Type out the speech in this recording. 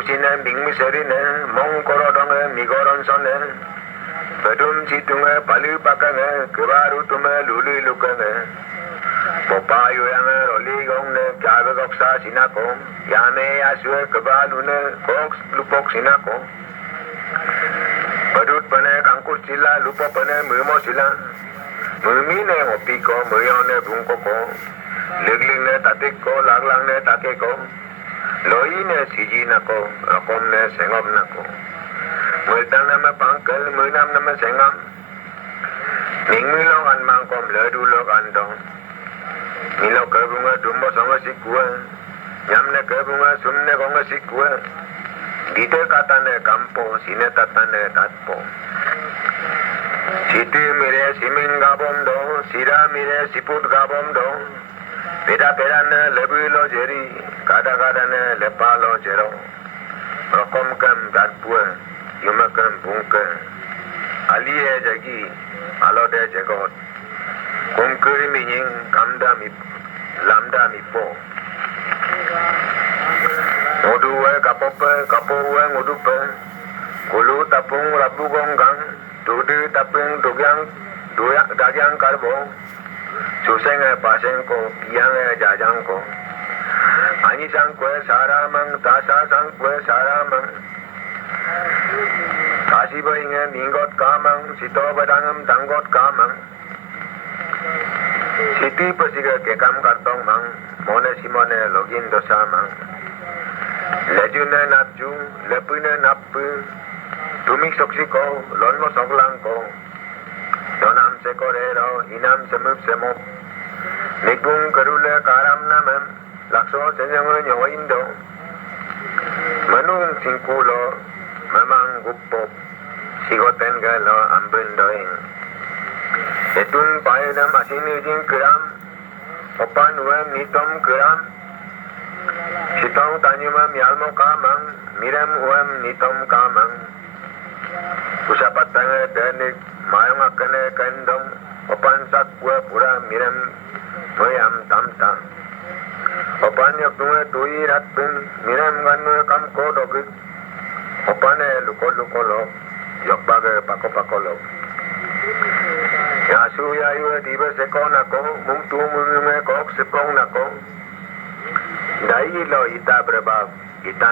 Kusine Bingmiserine, Monkorodonge, Migoronsone, Bedum Chitunge, Palu Pakange, Kubarutume, Lulu Lukange, Popayu Yange, Roligonge, Kavagoksa Sinako, Yame Asue, Kabalune, Cox, Lupok Sinako, Badut Pane, Kankus Sila, Lupo Pane, Mumo Sila, Mumine, Opiko, Muyone, Bunkoko, Ligline, Tatiko, Laglangne, Takeko, Loine, Sijinako, Rakomne, Sengomnako, Multanama Pankal, Munam Nama Sengam, Ningmilong and Mankom, Ledulok Andong, Milo Kabunga, Dumbo Songa Sikua, Yamne Kabunga, Sumne Gonga Sikua, Gite Katane Campo, Sinetatane Tatpo. Siti Mire, Simin Gabondo, Sira Mire, Siput Gabondo, Peda Pedane, Lebulo Jerry, Kada Gadane, Lepalo Jero, Rokomkam Gatpue, Yumakam Bunke, Alie Jagi, Alode Jagot, Kumkuri Mining, Kamda Mi, Lambda Mi Po, Moduwe, Kapope, Kapowe, Mudupe, Kulu Tapung, Rabugongang, Tudu Tapung, Dagyang Karbo, Susenge Pasenko, Piyange Jajangko, Ani Sankwe Saramang, Tasa Sankwe Saramang, Kasibainge Ningot Kamang, Sito Badangam Tangot Kamang, Siti Pasiga Kekam Kartong Mang, Mone Simone Login Dosamang, Lejune Napju, Lepune Napu, Tumik Soksiko, Lonmo Soglanko, Donam Sekorero, Inam Semup Semop, Nipung Karule Karam Namem, Lakso Senyango Nyoindo, Manung Sinkulo, Mamang Guppo, Sigoten Galo, Ambundoing, Etun Payadam Asinijin Kiram, Opan Wem Nitom Kiram, Sitong Tanyumam Yalmo Kamang, Mirem Wem Nitom Kamang, Usapatange Denik, Mayong Akane Kendong, Opan Sakwa Pura Mirem, Moyam Tamta, Opan Yaktunge Tui Ratpun, Mirem Ganu Kamko Dogit, Opane Luko Lukolo, Yokbage Pako Pakolo. Yasu Yayu Diva Sekonako, Mumtu Mume Kok Sepong Nako, Dailo Ita Breba, Itan.